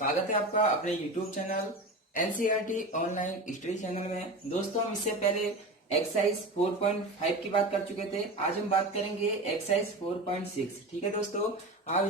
स्वागत है आपका अपने YouTube channel NCERT online study channel में। दोस्तों, हम इससे पहले एक्सरसाइज 4.5 की बात कर चुके थे। आज हम बात करेंगे एक्सरसाइज 4.6। ठीक है दोस्तों, आप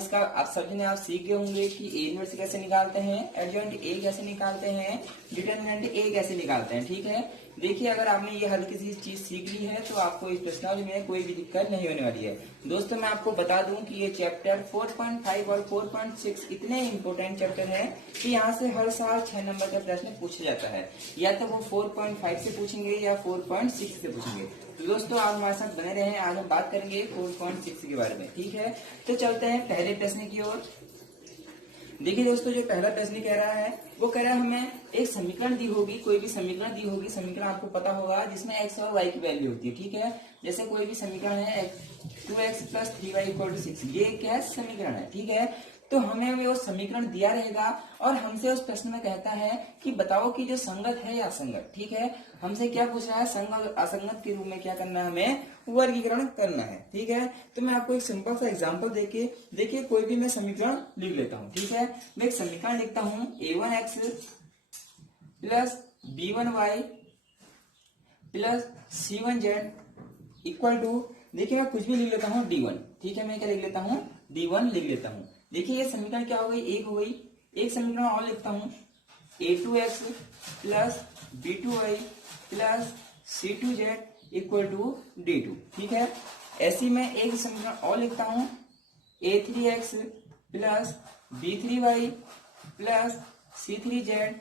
सभी ने सीख गए होंगे कि ए इनवर्स कैसे निकालते हैं, एडजॉइंट ए कैसे निकालते हैं, डिटरमिनेंट ए कैसे निकालते हैं। ठीक है, देखिए अगर आपने ये हल्की सी चीज सीख ली है तो आपको इस प्रश्नावली में कोई भी दिक्कत नहीं होने वाली है। दोस्तों, मैं आपको बता दूं कि ये चैप्टर 4.5 और 4.6 इतने इंपॉर्टेंट चैप्टर हैं कि यहाँ से हर साल 6 नंबर का प्रश्न पूछा जाता है। या तो वो 4.5 से पूछेंगे या 4.6 से पूछेंगे। तो दोस्तों, आप हमारे साथ बने रहे। आज हम बात करेंगे 4.6 के बारे में। ठीक है, तो चलते हैं पहले प्रश्न की ओर। देखिए दोस्तों, जो पहला प्रश्न कह रहा है वो कह रहा है हमें एक समीकरण दी होगी, कोई भी समीकरण दी होगी। समीकरण आपको पता होगा जिसमें x और y की वैल्यू होती है। ठीक है, जैसे कोई भी समीकरण है 2x + 3y = 6, ये क्या है? समीकरण है। ठीक है, तो हमें वो समीकरण दिया रहेगा और हमसे उस प्रश्न में कहता है कि बताओ कि जो संगत है या असंगत। ठीक है, हमसे क्या पूछ रहा है? संगत और असंगत के रूप में क्या करना है? हमें वर्गीकरण करना है। ठीक है, तो मैं आपको एक सिंपल सा एग्जांपल देखिए कोई भी मैं समीकरण लिख लेता हूँ। ठीक है, मैं एक समीकरण लिखता हूँ a1x + b1y + c1z = देखिए मैं कुछ भी लिख लेता हूँ d1। ठीक है, मैं क्या लिख लेता हूँ? d1 लिख लेता हूँ। देखिए ये समीकरण क्या हो गई? एक हो गई। एक समीकरण और लिखता हूँ a2x + b2y + c2z = d2। ठीक है, ऐसी मैं एक समीकरण और लिखता हूँ a3x + b3y + c3z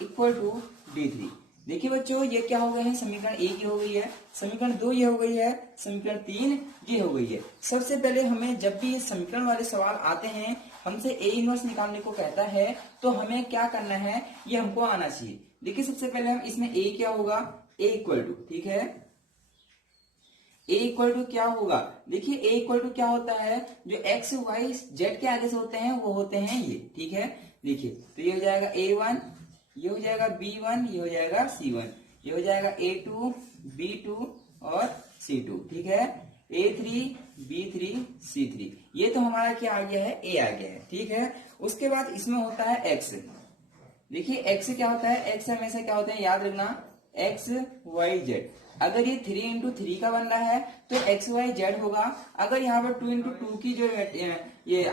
= d3। देखिए बच्चों, ये क्या हो गए हैं? समीकरण एक ये हो गई है, समीकरण 2 ये हो गई है, समीकरण 3 ये हो गई है। सबसे पहले हमें जब भी समीकरण वाले सवाल आते हैं, हमसे ए इनवर्स निकालने को कहता है, तो हमें क्या करना है? ये हमको आना चाहिए। देखिए सबसे पहले हम इसमें ए क्या होगा? ए इक्वल टू, ठीक है, ए इक्वल टू क्या होगा? देखिए ए इक्वल टू क्या होता है? जो एक्स वाई जेड के आगे से होते हैं वो होते हैं ये। ठीक है, देखिए तो ये हो जाएगा a1, ये हो जाएगा b1, ये हो जाएगा c1, ये हो जाएगा a2, b2 और c2। ठीक है, a3, b3, c3। ये तो हमारा क्या आ गया है? a आ गया है। ठीक है, उसके बाद इसमें होता है x। देखिए x क्या होता है? x हमेशा क्या होता है? याद रखना, x y z। अगर ये 3 × 3 का बन रहा है तो x y z होगा। अगर यहाँ पर 2 × 2 की जो ये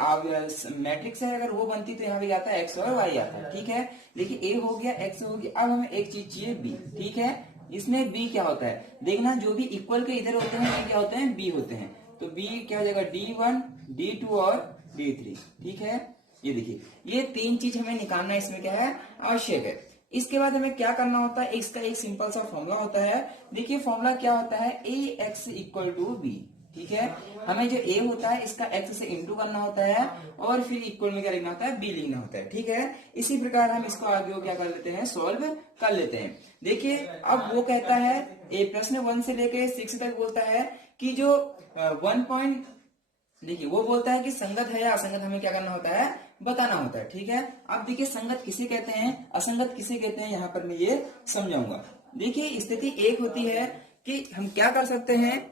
मैट्रिक्स है अगर वो बनती तो यहाँ पे आता है x और y आता है। ठीक है, देखिए a हो गया, x हो गया। अब हमें एक चीज चाहिए b। ठीक है, इसमें b क्या होता है? देखना, जो भी इक्वल के इधर होते हैं ये क्या होते हैं? b होते हैं। तो b क्या हो जाएगा? d1, d2 और d3। ठीक है, ये देखिए ये 3 चीज हमें निकालना इसमें क्या है? आवश्यक है। इसके बाद हमें क्या करना होता है? इसका एक सिंपल सा फॉर्मूला होता है। देखिए फॉर्मूला क्या होता है? ax = b। ठीक है, हमें जो a होता है इसका x से इंटू करना होता है और फिर इक्वल में क्या लिखना होता है? b लिखना होता है। ठीक है, इसी प्रकार हम इसको आगे क्या कर लेते हैं? सॉल्व कर लेते हैं। देखिए अब वो कहता है प्रश्न 1 से लेके 6 तक बोलता है कि जो 1 पॉइंट, देखिए वो बोलता है कि संगत है या असंगत, हमें क्या करना होता है? बताना होता है। ठीक है, अब देखिए संगत किसे कहते हैं, असंगत किसे कहते हैं, यहाँ पर मैं ये समझाऊंगा। देखिए स्थिति एक होती है कि हम क्या कर सकते हैं।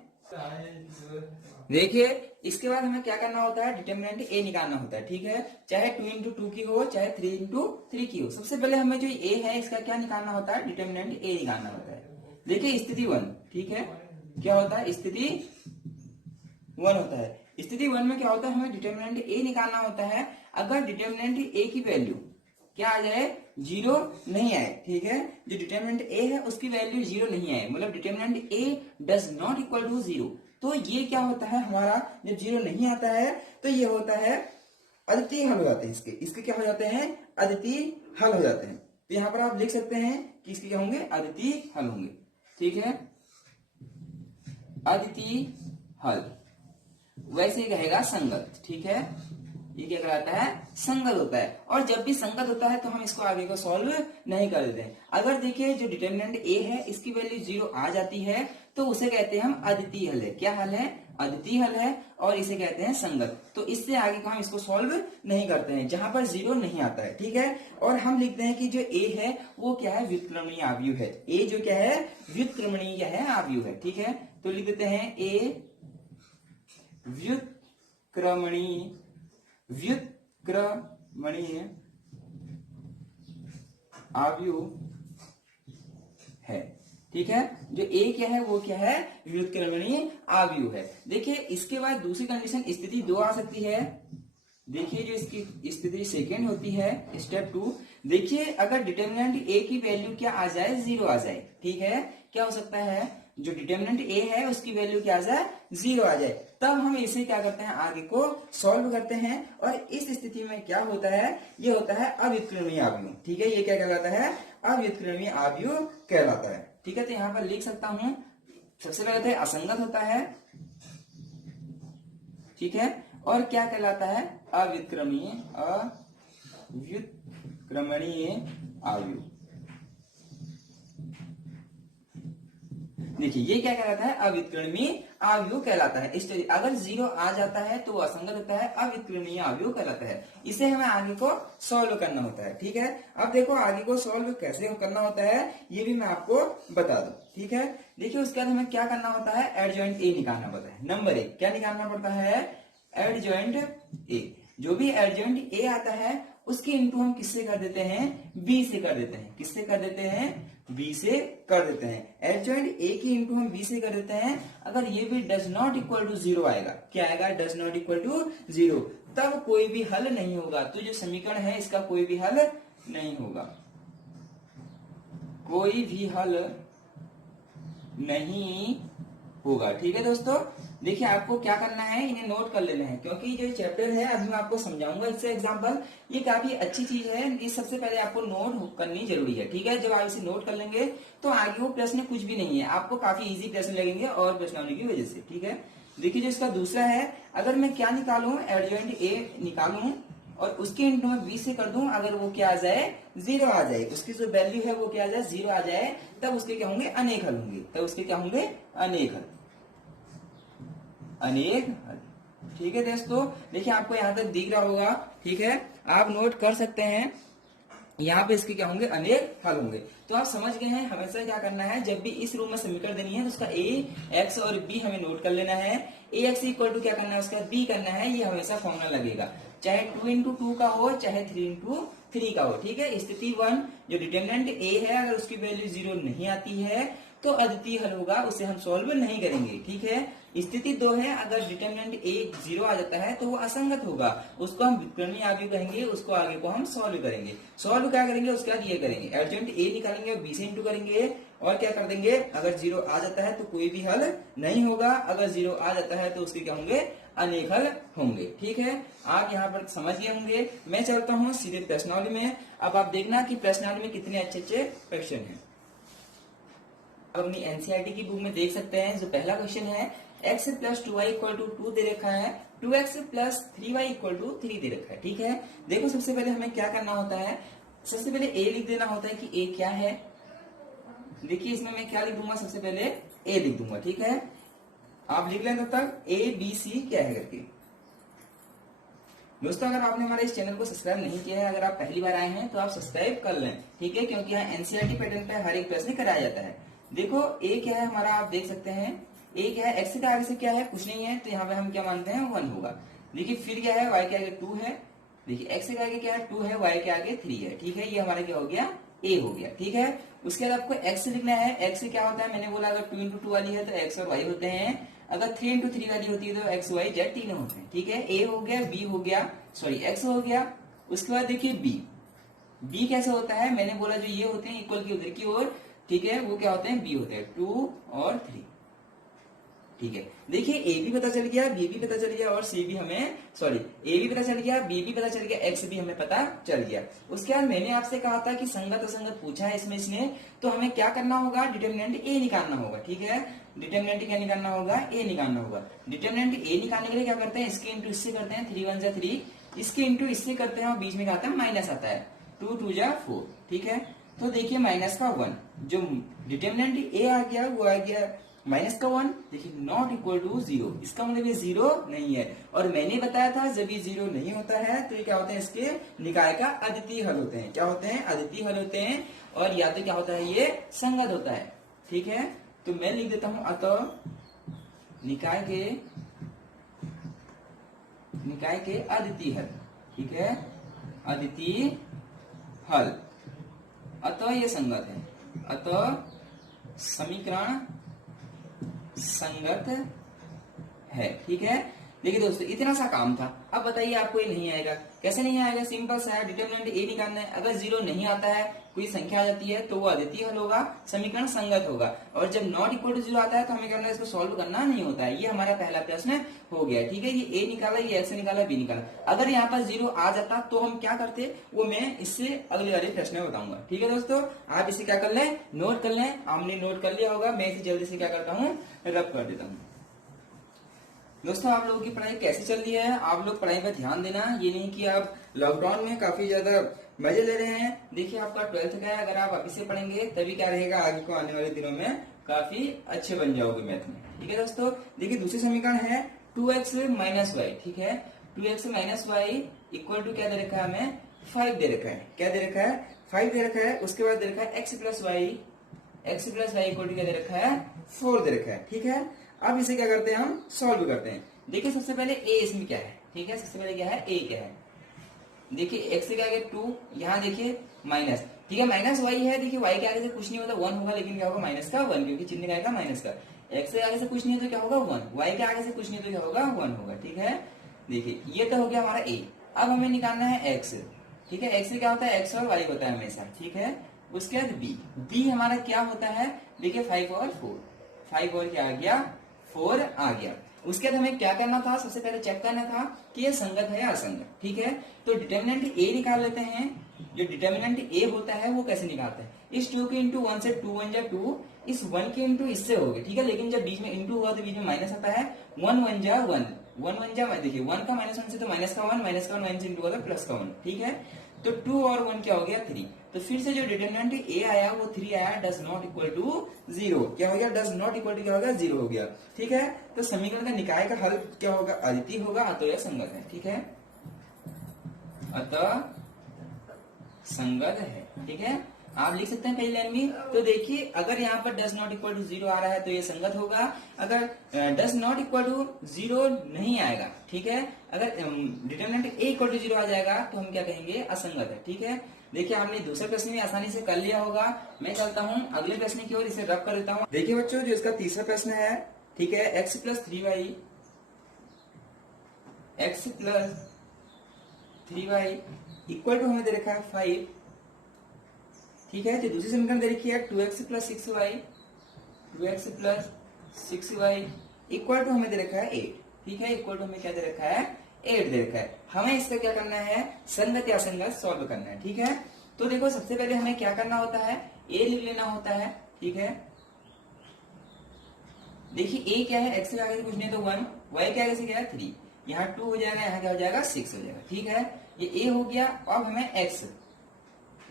देखिए इसके बाद हमें क्या करना होता है? डिटरमिनेंट ए निकालना होता है। ठीक है, चाहे 2 × 2 की हो चाहे 3 × 3 की हो। सबसे पहले हमें जो ए है इसका क्या निकालना होता है? डिटरमिनेंट ए निकालना होता है। देखिए स्थिति 1, ठीक है, क्या होता है? स्थिति 1 होता है। स्थिति 1 में क्या होता है? हमें डिटरमिनेंट ए निकालना होता है। अगर डिटरमिनेंट ए की वैल्यू क्या आ जाए? 0 नहीं आए। ठीक है, जो डिटरमिनेंट ए है उसकी वैल्यू 0 नहीं आए, मतलब determinant A does not equal to 0, तो ये क्या होता है हमारा? जब 0 नहीं आता है तो ये होता है अद्वितीय हल हो जाते हैं। इसके क्या हो जाते हैं? अद्वितीय हल हो जाते हैं। तो यहां पर आप लिख सकते हैं कि इसके क्या होंगे? अद्वितीय हल होंगे। ठीक है, अद्वितीय हल। वैसे ही कहेगा संगत। ठीक है, ये क्या कहलाता है? संगत होता है। और जब भी संगत होता है तो हम इसको आगे को सॉल्व नहीं कर देते हैं। अगर देखिए जो डिटरमिनेंट ए है इसकी वैल्यू 0 आ जाती है तो उसे कहते हैं हम अद्वितीय हल है। क्या हल है? अद्वितीय हल है, और इसे कहते हैं संगत। तो इससे आगे को हम इसको सॉल्व नहीं करते हैं जहां पर 0 नहीं आता है। ठीक है, और हम लिखते हैं कि जो ए है वो क्या है? व्युत्क्रमणीय आव्यूह है। ए जो क्या है? व्युत्क्रमणीय है, आव्यूह है। ठीक है, तो लिख देते हैं ए व्युत्क्रमणीय आव्यूह है। ठीक है, जो ए क्या है वो क्या है, व्युत्क्रमणीय आव्यूह है। देखिए इसके बाद दूसरी कंडीशन स्थिति 2 आ सकती है। देखिए जो इसकी स्थिति सेकेंड होती है, स्टेप 2। देखिए अगर डिटर्मिनेंट ए की वैल्यू क्या आ जाए, 0 आ जाए। ठीक है, क्या हो सकता है, जो डिटर्मिनेंट ए है उसकी वैल्यू क्या आ जाए, 0 आ जाए, तब हम इसे क्या करते हैं, आगे को सॉल्व करते हैं। और इस स्थिति में क्या होता है, ये होता है अव्युत्क्रमणीय आव्यूह। ठीक है, ये क्या कहलाता है, अव्युत्क्रमणीय आव्यूह कहलाता है। ठीक है, तो यहां पर लिख सकता हूं, सबसे पहले तो असंगत होता है। ठीक है, और क्या कहलाता है, अव्युत्क्रमणीय आव्यूह। देखिए ये क्या कहलाता है, अव्युत्क्रमणीय आव्यूह कहलाता है। इस तरह अगर 0 आ जाता है तो वो असंगत होता है, अव्युत्क्रमणीय आव्यूह कहलाता है। इसे हमें आगे को सॉल्व करना होता है। ठीक है, अब देखो आगे को सॉल्व कैसे करना होता है ये भी मैं आपको बता दूं। ठीक है, देखिए उसके बाद हमें क्या करना होता है, एडजॉइंट ए निकालना पड़ता है। नंबर 1 क्या निकालना पड़ता है, एडजॉइंट ए। जो भी एडजॉइंट ए आता है उसके इंटू हम किससे कर देते हैं, बी से कर देते हैं। किससे कर देते हैं, बी से कर देते हैं। एडजॉइंट ए की इंटू हम बी से कर देते हैं। अगर ये भी डज नॉट इक्वल टू 0 आएगा, क्या आएगा, डज नॉट इक्वल टू 0, तब कोई भी हल नहीं होगा। तो जो समीकरण है इसका कोई भी हल नहीं होगा, कोई भी हल नहीं होगा। ठीक है दोस्तों, देखिए आपको क्या करना है, इन्हें नोट कर लेना है, क्योंकि जो चैप्टर है अभी मैं आपको समझाऊंगा इससे एग्जांपल, ये काफी अच्छी चीज है। ये सबसे पहले आपको नोट करनी जरूरी है। ठीक है, जब आप इसे नोट कर लेंगे तो आगे वो प्रश्न कुछ भी नहीं है, आपको काफी इजी प्रश्न लगेंगे और प्रश्नावली की वजह से। ठीक है, देखिए जो इसका दूसरा है, अगर मैं क्या निकालूं, एडजॉइंट ए निकालूं और उसके इंटू में बी से कर दूं, अगर वो क्या आ जाए, 0 आ जाए, उसकी जो वैल्यू है वो क्या आ जाए, 0 आ जाए, तब उसके क्या होंगे, अनेक हल होंगे। तब उसके क्या होंगे, अनेक हल, अनेक हल। ठीक है दोस्तों, देखिए आपको यहां तक दिख रहा होगा। ठीक है, आप नोट कर सकते हैं, यहाँ पे इसके क्या होंगे, अनेक हल होंगे। तो आप समझ गए हैं, हमेशा क्या करना है, जब भी इस रूप में समीकरण देनी है तो उसका ए, एक्स और बी हमें नोट कर लेना है। ए एक्स इक्वल टू क्या करना है, उसका बी करना है, ये हमेशा फॉर्मूला लगेगा, चाहे 2 इंटू 2 का हो चाहे 3 इंटू 3 का हो। ठीक है, स्थिति 1 जो डिटर्मिनेंट ए है, अगर उसकी वैल्यू 0 नहीं आती है तो अद्वितीय हल होगा, उसे हम सॉल्व नहीं करेंगे। ठीक है, स्थिति 2 है, अगर डिटर्मिनेंट ए 0 आ जाता है तो वो असंगत होगा, उसको हम व्युत्क्रमणीय आव्यूह कहेंगे, उसको आगे को हम सॉल्व करेंगे। सॉल्व क्या करेंगे, उसके बाद ये करेंगे, एडजॉइंट ए निकालेंगे और बी से इंटू करेंगे और क्या कर देंगे, अगर 0 आ जाता है तो कोई भी हल नहीं होगा, अगर 0 आ जाता है तो उसके क्या होंगे, अनेक हल होंगे। ठीक है, आप यहाँ पर समझ गए होंगे। मैं चलता हूँ सीधे प्रश्नावली में। अब आप देखना कि प्रश्नावली में कितने अच्छे अच्छे क्वेश्चन हैं। अब अपनी एनसीईआरटी की बुक में देख सकते हैं, जो पहला क्वेश्चन है, x plus 2y equal to 2 दे रखा है, 2x plus 3y equal to 3 दे रखा है। ठीक है, देखो सबसे पहले हमें क्या करना होता है, सबसे पहले a लिख देना होता है कि a क्या है। देखिए इसमें मैं क्या लिख दूंगा, सबसे पहले a लिख दूंगा। ठीक है, आप लिख लें तब तक a b c क्या है करके। दोस्तों अगर आपने हमारे इस चैनल को सब्सक्राइब नहीं किया है, अगर आप पहली बार आए हैं तो आप सब्सक्राइब कर लें। ठीक है, क्योंकि यहाँ एनसीईआरटी पैटर्न पे हर एक प्रश्न कराया जाता है। देखो ए क्या है हमारा, आप देख सकते हैं, ए क्या है, एक्स के आगे से क्या है, कुछ नहीं है, तो यहाँ पे हम क्या मानते हैं, 1 होगा। देखिए फिर क्या है, वाई के आगे 2 है, देखिए एक्स के आगे क्या है, 2 है, वाई के आगे 3 है। ठीक है, ये हमारा क्या हो गया, ए हो गया। ठीक है, उसके बाद आपको एक्स लिखना है। एक्स क्या होता है, मैंने बोला अगर 2 इंटू 2 वाली है तो एक्स और वाई होते हैं, अगर 3 इंटू 3 वाली होती है तो एक्स वाई जेड तीनों होते हैं। ठीक है, ए हो गया, बी हो गया, सॉरी एक्स हो गया। उसके बाद देखिए बी कैसे होता है, मैंने बोला जो ये होते हैं इक्वल की उधर की ओर, ठीक है, वो क्या होते हैं, बी होते हैं, 2 और 3। ठीक है, देखिए ए भी पता चल गया, बी भी पता चल गया और सी भी हमें, सॉरी ए भी पता चल गया, बी भी पता चल गया, एक्स भी हमें पता चल गया। उसके बाद मैंने आपसे कहा था कि संगत असंगत पूछा है इसने, तो हमें क्या करना होगा, डिटर्मिनेंट ए निकालना होगा। ठीक है, डिटर्मिनेंट क्या निकालना होगा, ए निकालना होगा। डिटर्मिनेंट ए निकालने के लिए क्या करते हैं, इसके इंटू इससे करते हैं, 3 1 3, इसके इंटू इससे करते हैं और बीच में क्या आता है, माइनस आता है, 2 2 4। ठीक है, तो देखिए माइनस का 1, जो डिटर्मिनेंट ए आ गया वो आ गया माइनस का 1। देखिए नॉट इक्वल टू 0, इसका मतलब ये 0 नहीं है। और मैंने बताया था जब ये 0 नहीं होता है तो ये क्या होते हैं, इसके निकाय का अद्वितीय हल होते हैं। क्या होते हैं, अद्वितीय हल होते हैं। और या तो क्या होता है, ये संगत होता है। ठीक है, तो मैं लिख देता हूं, अतः निकाय के अद्वितीय हल। ठीक है, अद्वितीय हल अतः ये संगत है, अतः समीकरण संगत है। ठीक है, देखिए दोस्तों इतना सा काम था। अब बताइए आपको ये नहीं आएगा, कैसे नहीं आएगा? सिंपल सा है, डिटरमिनेंट ए निकालना है। अगर जीरो नहीं आता है, कोई संख्या आ जाती है, तो वो अद्वितीय हल होगा, समीकरण संगत होगा। और जब नॉट इक्वल टू जीरो आता है तो हमें करना है, इसको सॉल्व करना नहीं होता है। ये हमारा पहला प्रश्न हो गया। ठीक है, ये ए निकाला, ये एक्स निकाला, बी निकाला। अगर यहाँ पर जीरो आ जाता तो हम क्या करते, वो मैं इससे अगले वाले प्रश्न में बताऊंगा। ठीक है दोस्तों, आप इसे क्या कर लें, नोट कर लें। आपने नोट कर लिया होगा, मैं इसे जल्दी से क्या करता हूँ, रब कर देता हूँ। दोस्तों आप लोगों की पढ़ाई कैसी चल रही है? आप लोग पढ़ाई पर ध्यान देना, ये नहीं कि आप लॉकडाउन में काफी ज्यादा मजे ले रहे हैं। देखिए आपका 12th का है, अगर आप अभी से पढ़ेंगे तभी क्या रहेगा, आगे को आने वाले दिनों में काफी अच्छे बन जाओगे मैथ में। ठीक है दोस्तों, देखिए दूसरी समीकरण है 2x माइनस वाई। ठीक है, 2x minus Y equal to क्या दे रखा है हमें, 5 दे रखा है। क्या दे रखा है, 5 दे रखा है। उसके बाद दे रखा है x plus Y equal to क्या दे रखा है, 4 दे रखा है। ठीक है, अब इसे क्या करते हैं, हम सॉल्व करते हैं। देखिए सबसे पहले a इसमें क्या है। ठीक है, सबसे पहले क्या है, a क्या है। देखिए x से क्या है 2, यहाँ देखिए माइनस। ठीक है, माइनस y है। देखिए y के आगे से कुछ नहीं होता, 1 होगा, लेकिन क्या होगा, माइनस का 1, क्योंकि चिन्ह क्या आएगा, माइनस का। x से आगे से कुछ नहीं है तो क्या होगा, 1। y के आगे से कुछ नहीं है तो क्या होगा, 1 होगा। ठीक है, देखिए ये तो हो गया हमारा a। अब हमें निकालना है x। ठीक है, x से क्या होता है, x और y होता है हमेशा। ठीक है, उसके बाद b हमारा क्या होता है, देखिए 5 और 4, 5 और क्या आ गया, 4 आ गया। उसके बाद हमें क्या करना था, सबसे पहले चेक करना था कि ये संगत है या असंगत। ठीक है, तो डिटर्मिनेंट ए निकाल लेते हैं। जो डिटर्मिनेंट ए होता है वो कैसे निकालते हैं, इस 2 के इंटू 1 से 2 1 जा 2, इस 1 के इंटू इससे हो गए। ठीक है, लेकिन जब बीच में इंटू हुआ तो बीच में माइनस आता है, 1 1 जा 1, 1 1 जा, देखिए 1 का माइनस 1 से तो माइनस का 1, माइनस का 1 माइनस इंटू हुआ तो प्लस का 1। ठीक है, तो 2 और 1 क्या हो गया, 3। तो फिर से जो डिटरमिनेंट ए आया वो 3 आया, डज नॉट इक्वल टू 0। क्या हो गया, डज नॉट इक्वल टू क्या हो गया, 0 हो गया। ठीक है, तो समीकरण का निकाय का हल क्या होगा, अद्वितीय होगा, अतः यह संगत है। ठीक है, अतः संगत है। ठीक है, आप लिख सकते हैं पहली लाइन में। तो देखिए अगर यहाँ पर डज नॉट इक्वल टू 0 आ रहा है तो ये संगत होगा। अगर डज नॉट इक्वल टू 0 नहीं आएगा, ठीक है, अगर डिटरमिनेंट ए इक्वल टू 0 आ जाएगा तो हम क्या कहेंगे, असंगत है। ठीक है, देखिए आपने दूसरे प्रश्न में आसानी से कर लिया होगा। मैं चलता हूँ अगले प्रश्न की ओर, इसे रब कर देता हूँ। देखिए बच्चों, जो इसका तीसरा प्रश्न है, ठीक है, x plus 3y equal to हमें दे रखा है 5। ठीक है, जो दूसरी समीकरण दे रखी है 2x plus 6y equal to हमें दे रखा है 8। ठीक है, इक्वल टू हमें क्या दे रखा है, 8 दे रखा है। हमें इसका क्या करना है, संगत या असंगत सॉल्व करना है। ठीक है, तो देखो सबसे पहले हमें क्या करना होता है, a लिख लेना होता है। ठीक है, देखिए a क्या है, x के आगे से कुछ नहीं तो 1, y के आगे से क्या है 3, यहाँ 2 हो जाएगा, यहाँ क्या हो जाएगा 6 हो जाएगा। ठीक है, ये a हो गया। अब हमें x,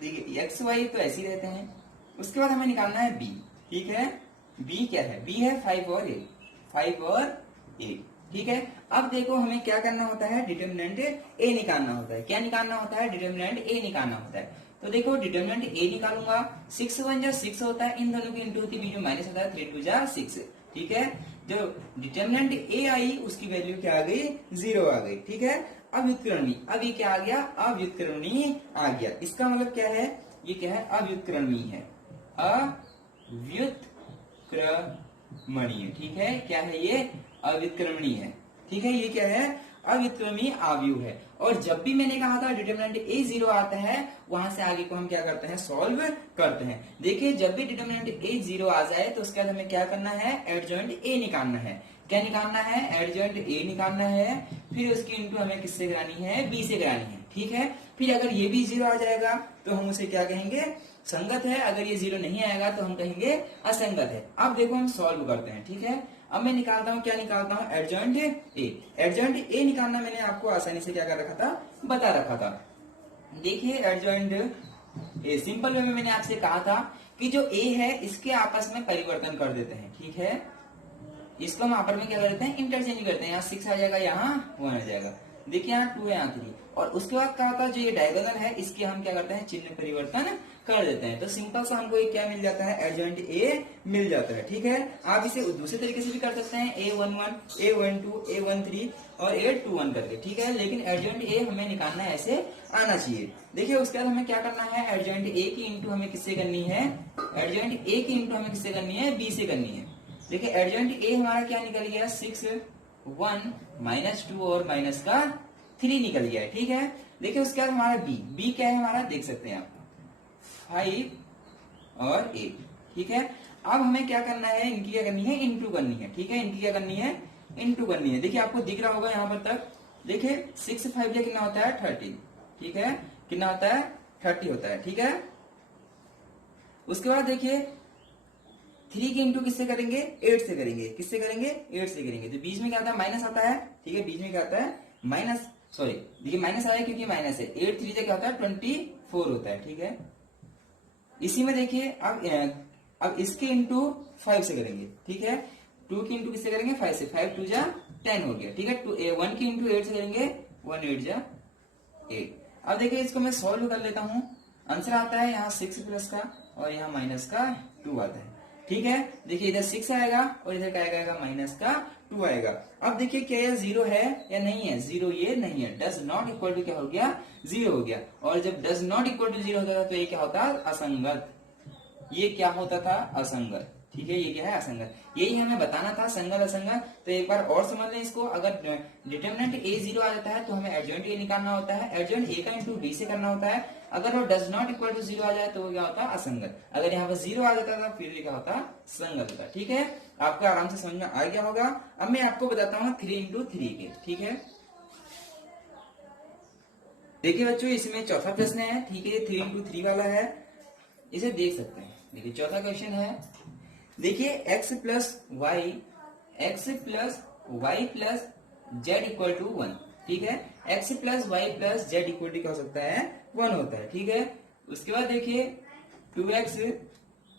देखिए x y तो ऐसे ही रहते हैं। उसके बाद हमें निकालना है b। ठीक है, b क्या है, b है 5 और 8। ठीक है, अब देखो हमें क्या करना होता है, डिटरमिनेंट a निकालना होता है। क्या निकालना होता है, डिटरमिनेंट a निकालना होता है। तो देखो डिटरमिनेंट a निकालूंगा, 6 1 जा 6 होता है, इन दोनों की इंटू होती है, बीच में माइनस होता है, 3 2 जा 6। ठीक है, जो डिटरमिनेंट a आई उसकी वैल्यू क्या आ गई, 0 आ गई। ठीक है, अव्युत्क्रमणी, अब ये क्या आ गया, अव्युत्क्रमणी आ गया। इसका मतलब क्या है, ये क्या है, अव्युत्क्रमणी है, अव्युत्क्रमणीय। ठीक है, क्या है ये, अव्युत्क्रमणीय है। ठीक है, ये क्या है, अव्युत्क्रमणीय आव्यूह है। और जब भी मैंने कहा था डिटरमिनेंट a 0 आता है, वहां से आगे को हम क्या करते हैं, सॉल्व करते हैं। देखिए जब भी डिटरमिनेंट a 0 आ जाए तो उसके बाद हमें क्या करना है, एडजॉइंट a निकालना है। क्या निकालना है, एडजॉइंट a निकालना है। फिर उसकी इंटू हमें किससे करानी है, b से करानी है। ठीक है, फिर अगर ये भी 0 आ जाएगा तो हम उसे क्या कहेंगे, संगत है। अगर ये 0 नहीं आएगा तो हम कहेंगे असंगत है। अब देखो हम सॉल्व करते हैं। ठीक है, अब मैं निकालता हूँ, क्या निकालता हूँ, एडजॉइंट ए। एडजॉइंट ए निकालना मैंने आपको आसानी से क्या कर रखा था, बता रखा था। देखिए एडजॉइंट ए, सिंपल वे में मैंने आपसे कहा था कि जो ए है इसके आपस में परिवर्तन कर देते हैं। ठीक है, इसको हम आपस में क्या कर देते हैं, इंटरचेंज करते हैं। यहाँ 6 आ जाएगा, यहाँ 1 आ जाएगा। देखिए यहाँ 2 है, यहाँ 3, और उसके बाद क्या होता है, जो ये डायगोनल है इसके हम क्या करते हैं, चिन्ह परिवर्तन कर देते हैं। तो सिंपल सा हमको ये क्या मिल जाता है, एडजॉइंट ए मिल जाता है। ठीक है, आप इसे दूसरे तरीके से भी कर सकते हैं, A11, A12, A13 और A21 करके। ठीक है, लेकिन एडजॉइंट ए हमें निकालना ऐसे आना चाहिए। देखिए उसके बाद हमें क्या करना है, एडजॉइंट ए की इंटू हमें किससे करनी है, एडजॉइंट ए की इंटू हमें किससे करनी है, बी से करनी है। देखिए एडजॉइंट ए हमारा क्या निकल गया, 6, 1, -2 और माइनस का 3 निकल गया है। ठीक है, देखिए उसके बाद हमारा बी क्या है हमारा, देख सकते हैं आप, 5 और 8। ठीक है, अब हमें क्या करना है, इनकी क्या करनी है, इंटू करनी है। ठीक है, इनकी क्या करनी है, इंटू करनी है। देखिए आपको दिख रहा होगा यहाँ पर तक, देखिए 6 5 या कितना होता है, 30। ठीक है, कितना होता है, 30 होता है। ठीक है, उसके बाद देखिए 3 की इंटू किससे करेंगे, 8 से करेंगे। किससे करेंगे, 8 से करेंगे। तो बीच में क्या आता है, माइनस आता है। ठीक है, बीच में क्या आता है, माइनस, सॉरी देखिए माइनस आया क्योंकि माइनस है। 8 3 क्या होता है, 24 होता है। ठीक है, इसी में देखिए अब इसके इंटू 5 से करेंगे। ठीक है, 2 की इंटू किससे करेंगे, 5 से, 5 2 जा 10 हो गया। ठीक है, 1 की इंटू 8 से करेंगे, 1 8 जा 8। अब देखिए इसको मैं सॉल्व कर लेता हूं, आंसर आता है यहाँ 6 प्लस का और यहाँ माइनस का 2 आता है। ठीक है, देखिए इधर 6 आएगा और इधर क्या आएगा, माइनस का 2 आएगा। अब देखिए क्या यह 0 है या नहीं है, 0 ये नहीं है, डज नॉट इक्वल टू क्या हो गया, 0 हो गया। और जब डज नॉट इक्वल टू 0 होता था तो ये क्या होता, असंगत। ये क्या होता था, असंगत। ठीक है, ये क्या है, असंगत। यही हमें बताना था, संगत असंगत। तो एक बार और समझ लें इसको, अगर डिटरमिनेंट ए 0 आ जाता है तो हमें एडजॉइंट ए निकालना होता है, एडजॉइंट ए का इंटू बी से करना होता है। अगर वो डज नॉट इक्वल टू 0 आ जाए तो वो क्या होता है, असंगत। अगर यहाँ पर 0 आ जाता था फिर ये क्या होता, संगत होता। ठीक है, आपको आराम से समझ में आ गया होगा। अब मैं आपको बताता हूँ 3 इंटू 3 के। ठीक है, देखिए बच्चों इसमें चौथा प्रश्न है। ठीक है, 3 इंटू 3 वाला है, इसे देख सकते हैं। देखिए चौथा क्वेश्चन है, देखिए x plus Y plus Z equal to 1। ठीक है, x plus Y plus Z equal to क्या हो सकता है, 1 होता है। ठीक है, उसके बाद देखिए 2x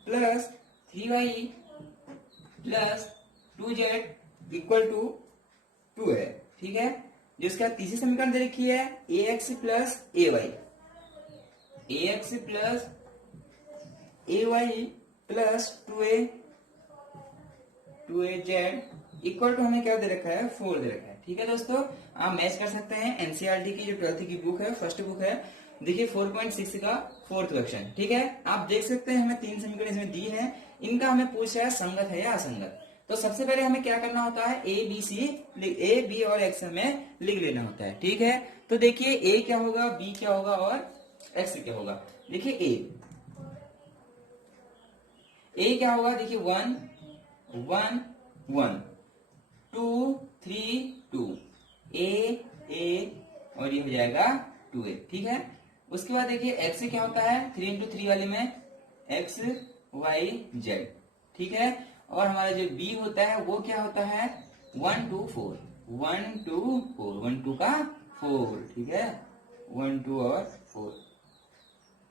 plus 3y plus 2z equal to 2 है। ठीक है, जिसका तीसरी समीकरण दे रखी है ax plus ay plus 2az equal to हमें क्या दे रखा है, 4 दे रखा है। ठीक है दोस्तों, आप मैच कर सकते हैं। एनसीईआरटी की जो 12th की बुक है, फर्स्ट बुक है, देखिए 4.6 का 4th क्वेश्चन। ठीक है, आप देख सकते हैं हमें 3 समीकरण इसमें दी है, इनका हमें पूछ रहा है संगत है या असंगत। तो सबसे पहले हमें क्या करना होता है, ए बी और एक्स हमें लिख लेना होता है। ठीक है, तो देखिए ए क्या होगा, बी क्या होगा और एक्स क्या होगा। देखिए ए क्या होगा, देखिए 1 1 1 2 3 2 ए और ये हो जाएगा 2a। ठीक है, उसके बाद देखिए x क्या होता है, 3 इंटू 3 वाले में x y z। ठीक है, और हमारा जो b होता है वो क्या होता है, 1 2 4 1 2 4 1 2 का 4। ठीक है, 1 2 और 4,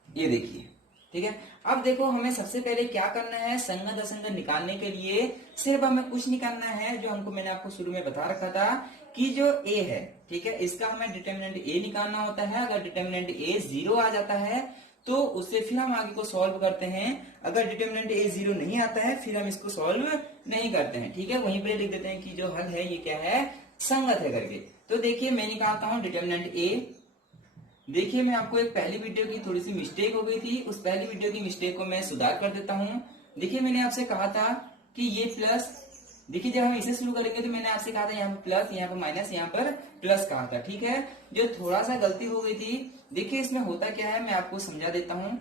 ये देखिए। ठीक है, अब देखो हमें सबसे पहले क्या करना है, संगत असंगत निकालने के लिए सिर्फ हमें कुछ निकालना है, जो हमको मैंने आपको शुरू में बता रखा था कि जो a है, ठीक है, इसका हमें डिटरमिनेंट a निकालना होता है। अगर डिटरमिनेंट a 0 आ जाता है तो उससे फिर हम आगे को सॉल्व करते हैं। अगर डिटरमिनेंट a 0 नहीं आता है फिर हम इसको सॉल्व नहीं करते हैं। ठीक है, वहीं पे लिख देते हैं कि जो हल है ये क्या है, संगत है करके। तो देखिए मैं निकालता हूं डिटरमिनेंट a। देखिए मैं आपको एक पहली वीडियो की थोड़ी सी मिस्टेक हो गई थी, उस पहली वीडियो की मिस्टेक को मैं सुधार कर देता हूं। देखिए मैंने आपसे कहा था कि ये प्लस, देखिए जब हम इसे शुरू करेंगे तो मैंने आपसे कहा था यहाँ पर प्लस, यहाँ पर माइनस, यहाँ पर प्लस कहा था। ठीक है, जो थोड़ा सा गलती हो गई थी, देखिए इसमें होता क्या है मैं आपको समझा देता हूँ,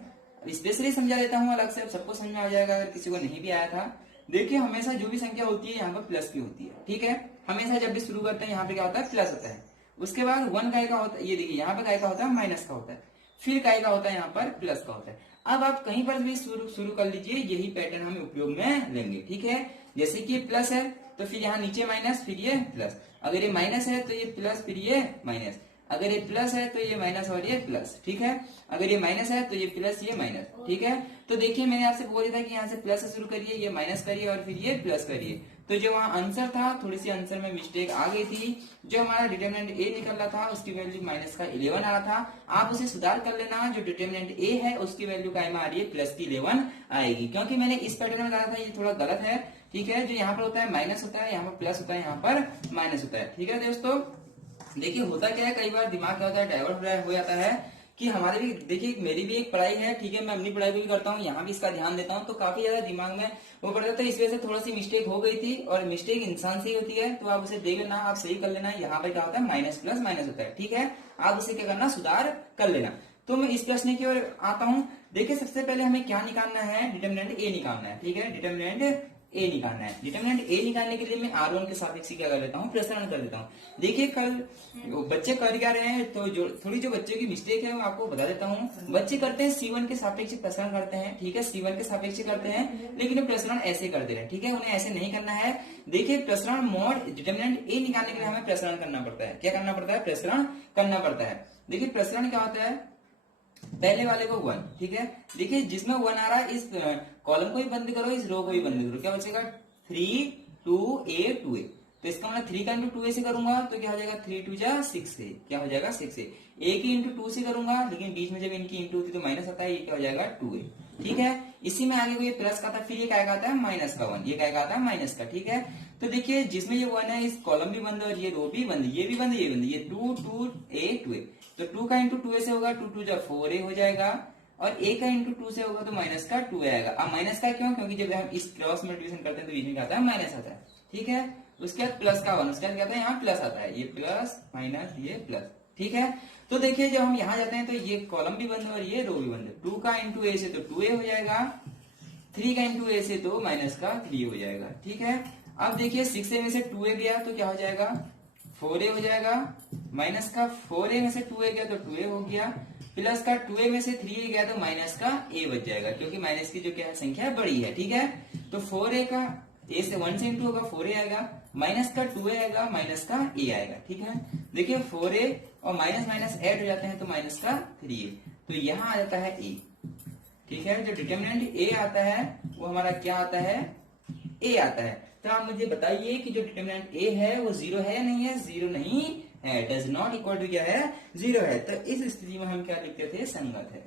स्पेशली समझा देता हूँ, अलग से सबको समझ में आ जाएगा अगर किसी को नहीं भी आया था। देखिए हमेशा जो भी संख्या होती है यहाँ पर प्लस की होती है। ठीक है, हमेशा जब भी शुरू करते हैं यहाँ पे क्या होता है, प्लस होता है। उसके बाद 1 काय का होता है, ये देखिए यहाँ पर काय का होता है, माइनस का होता है, फिर काय का होता है, यहाँ पर प्लस का होता है। अब आप कहीं पर भी शुरू कर लीजिए, यही पैटर्न हम उपयोग में लेंगे। ठीक है, जैसे कि प्लस है तो फिर यहाँ नीचे माइनस, फिर ये प्लस। अगर ये माइनस है तो ये प्लस, फिर ये माइनस। अगर ये प्लस है तो ये माइनस और ये प्लस। ठीक है, अगर ये माइनस है तो ये प्लस, ये माइनस। ठीक है, तो देखिए मैंने आपसे बोला था कि यहाँ से प्लस से शुरू करिए, ये माइनस करिए और फिर ये प्लस करिए। तो जो वहां आंसर था, थोड़ी सी आंसर में मिस्टेक आ गई थी। जो हमारा डिटरमिनेंट ए निकल रहा था उसकी वैल्यू माइनस का 11 आ रहा था। आप उसे सुधार कर लेना, जो डिटरमिनेंट ए है उसकी वैल्यू कायम आ रही है प्लस की 11 आएगी, क्योंकि मैंने इस पैटर्न में डाला था, ये थोड़ा गलत है। ठीक है, जो यहाँ पर होता है माइनस होता है, यहाँ पर प्लस होता है, यहाँ पर माइनस होता है। ठीक है दोस्तों, देखिए होता क्या है, कई बार दिमाग क्या होता है, डाइवर्ट हो जाता है कि हमारे भी, देखिए मेरी भी एक पढ़ाई है। ठीक है, मैं अपनी पढ़ाई भी करता हूँ, यहाँ भी इसका ध्यान देता हूँ, तो काफी ज्यादा दिमाग में वो पड़ जाता है। इस वजह से थोड़ा सी मिस्टेक हो गई थी, और मिस्टेक इंसान से ही होती है, तो आप उसे देख लेना, आप सही कर लेना। यहाँ पे क्या होता है, माइनस प्लस माइनस होता है। ठीक है, आप उसे क्या करना, सुधार कर लेना। तो मैं इस प्रश्न की ओर आता हूँ। देखिए सबसे पहले हमें क्या निकालना है, डिटरमिनेंट ए निकालना है। ठीक है, डिटरमिनेंट ए निकालना है। डिटरमिनेंट ए निकालने के लिए मैं R1 के सापेक्ष क्या कर लेता हूँ, प्रसारण कर देता हूँ। देखिए कल बच्चे कर क्या रहे हैं, तो जो थोड़ी जो बच्चे की मिस्टेक है वो आपको बता देता हूँ। बच्चे करते हैं C1 के सापेक्ष प्रसारण करते हैं। ठीक है, C1 के सापेक्ष करते हैं, लेकिन प्रसारण ऐसे कर दे रहे हैं। ठीक है, उन्हें ऐसे नहीं करना है। देखिए प्रसारण मोड, डिटरमिनेंट ए निकालने के लिए हमें प्रसारण करना पड़ता है। क्या करना पड़ता है, प्रसारण करना पड़ता है। देखिए प्रसारण क्या होता है, पहले वाले को 1। ठीक है, देखिए जिसमें 1 आ रहा है, इस कॉलम को भी बंद करो, इस रो को भी बंद करो, क्या बचेगा 3 2a 2a। तो इसका मतलब 3 का इंटू 2a से करूंगा तो क्या हो जाएगा, 3 2 जा 6a, क्या हो जाएगा 6a। a की इंटू 2 से करूंगा, लेकिन बीच में जब इनकी इंटू होती है तो माइनस आता है, ये क्या हो जाएगा 2a। ठीक है, इसी में आगे ये प्लस का था, फिर ये क्या आता है माइनस का 1, ये क्या आता है माइनस का। ठीक है, तो देखिए जिसमें ये 1 है, इस कॉलम भी बंद और ये रो भी बंद, ये भी बंद, ये बंद, ये 2 2a 2a। तो 2 का इंटू 2a से होगा, 2 2 जा 4a हो जाएगा, और a का इंटू 2 से होगा तो माइनस का 2 आएगा। अब माइनस का क्यों, क्योंकि जब हम इस क्रॉस मल्टीप्लिकेशन करते हैं तो बीच में क्या आता है, माइनस आता है। ठीक है, उसके बाद प्लस का 1, उसके बाद क्या आता है, यहाँ प्लस आता है, ये प्लस माइनस ये प्लस। ठीक है, तो देखिए जब हम यहाँ जाते हैं तो ये कॉलम भी बंद है और ये रो भी बंद है। 2 का इंटू a से तो 2a हो जाएगा, 3 का इंटू a से तो माइनस का 3 हो जाएगा। ठीक है, अब देखिए 6a में से 2a गया तो क्या हो जाएगा, 4a हो जाएगा, माइनस का 4a में से 2a गया तो 2a हो गया, प्लस का 2a में से 3a गया तो माइनस का a बच जाएगा, क्योंकि माइनस की जो क्या संख्या है बड़ी है। ठीक है, तो 4a का a से 1 से इंटू होगा 4a आएगा, माइनस का 2a आएगा, माइनस का a आएगा। ठीक है, देखिए 4a और माइनस माइनस ऐड हो जाते हैं तो माइनस का 3a, तो यहाँ आ जाता है a। ठीक है, जो डिटरमिनेंट a आता है वो हमारा क्या आता है, a आता है। तो आप मुझे बताइए कि जो डिटरमिनेंट a है वो 0 है या नहीं है, 0 नहीं है, डज नॉट इक्वल टू क्या है, 0 है। तो इस स्थिति में हम क्या लिखते थे, संगत है।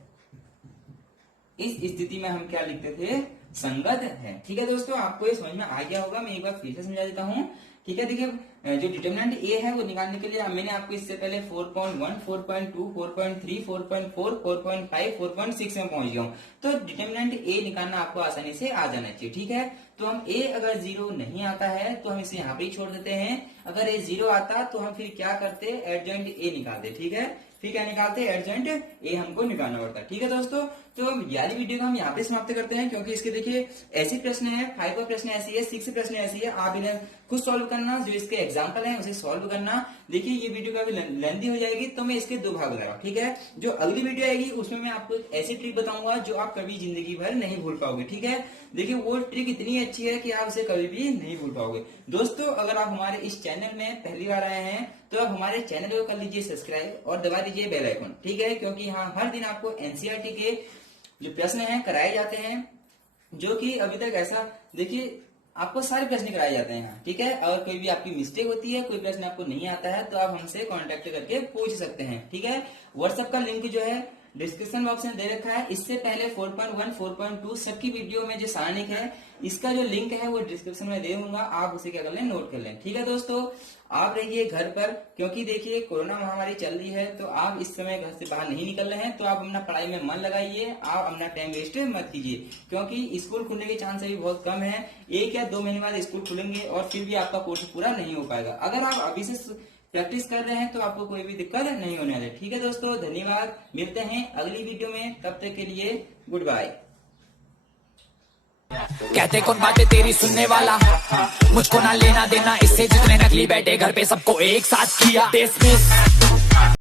इस स्थिति में हम क्या लिखते थे, संगत है। ठीक है दोस्तों, आपको ये समझ में आ गया होगा, मैं एक बार फिर से समझा देता हूँ। ठीक है, देखिए जो डिटरमिनेंट ए है वो निकालने के लिए मैंने आपको इससे पहले 4.1 4.2 4.3 4.4 4.5 4.6 में पहुंच गया हूँ। तो डिटरमिनेंट ए निकालना आपको आसानी से आ जाना चाहिए। ठीक है, तो हम ए अगर 0 नहीं आता है तो हम इसे यहाँ पे ही छोड़ देते हैं। अगर ए 0 आता तो हम फिर क्या करते, एडजॉइंट ए निकालते। ठीक है, फिर क्या निकालते, एडजॉइंट ए हमको निकालना पड़ता है। ठीक है दोस्तों, तो यारी वीडियो को हम यहाँ पे समाप्त करते हैं, क्योंकि इसके देखिए ऐसे प्रश्न है, 5 का प्रश्न ऐसी है, 6 प्रश्न ऐसी है, आप इन्हें खुद सॉल्व करना, जो इसके एग्जाम्पल है उसे सॉल्व करना। देखिए ये वीडियो काफी लेंथी हो जाएगी, तो मैं इसके 2 भाग बनाऊंगा। ठीक है, जो अगली वीडियो आएगी उसमें मैं आपको एक ऐसी ट्रिक बताऊंगा जो आप कभी जिंदगी भर नहीं भूल पाओगे। ठीक है, देखिए वो ट्रिक इतनी अच्छी है कि आप उसे कभी भी नहीं भूल पाओगे। दोस्तों अगर आप हमारे इस चैनल में पहली बार आए हैं तो आप हमारे चैनल को कर लीजिए सब्सक्राइब और दबा दीजिए बेल आइकन। ठीक है, क्योंकि यहाँ हर दिन आपको एनसीईआरटी के जो प्रश्न हैं कराए जाते हैं, जो कि अभी तक ऐसा, देखिए आपको सारे प्रश्न कराए जाते हैं यहाँ। ठीक है, अगर कोई भी आपकी मिस्टेक होती है, कोई प्रश्न आपको नहीं आता है तो आप हमसे कांटेक्ट करके पूछ सकते हैं। ठीक है, व्हाट्सएप का लिंक जो है डिस्क्रिप्शन बॉक्स में दे रखा है। इससे पहले 4.1 4.2 सबकी वीडियो में जो सारणिक है, इसका जो लिंक है वो डिस्क्रिप्शन में दे दूंगा, आप उसे क्या कर लें, नोट कर लें। ठीक है दोस्तों, आप रहिए घर पर, क्योंकि देखिए कोरोना महामारी चल रही है, तो आप इस समय घर से बाहर नहीं निकल रहे हैं, तो आप अपना पढ़ाई में मन लगाइए, आप अपना टाइम वेस्ट मत कीजिए, क्योंकि स्कूल खुलने के चांस अभी बहुत कम है। 1 या 2 महीने बाद स्कूल खुलेंगे और फिर भी आपका कोर्स पूरा नहीं हो पाएगा। अगर आप अभी से प्रैक्टिस कर रहे हैं तो आपको कोई भी दिक्कत नहीं होने वाली। ठीक है दोस्तों, धन्यवाद, मिलते हैं अगली वीडियो में, तब तक के लिए गुड बाय। कहते कौन बातें तेरी सुनने वाला, मुझको ना लेना देना इससे, जितने नकली बैठे घर पे सबको एक साथ किया डिसमिस।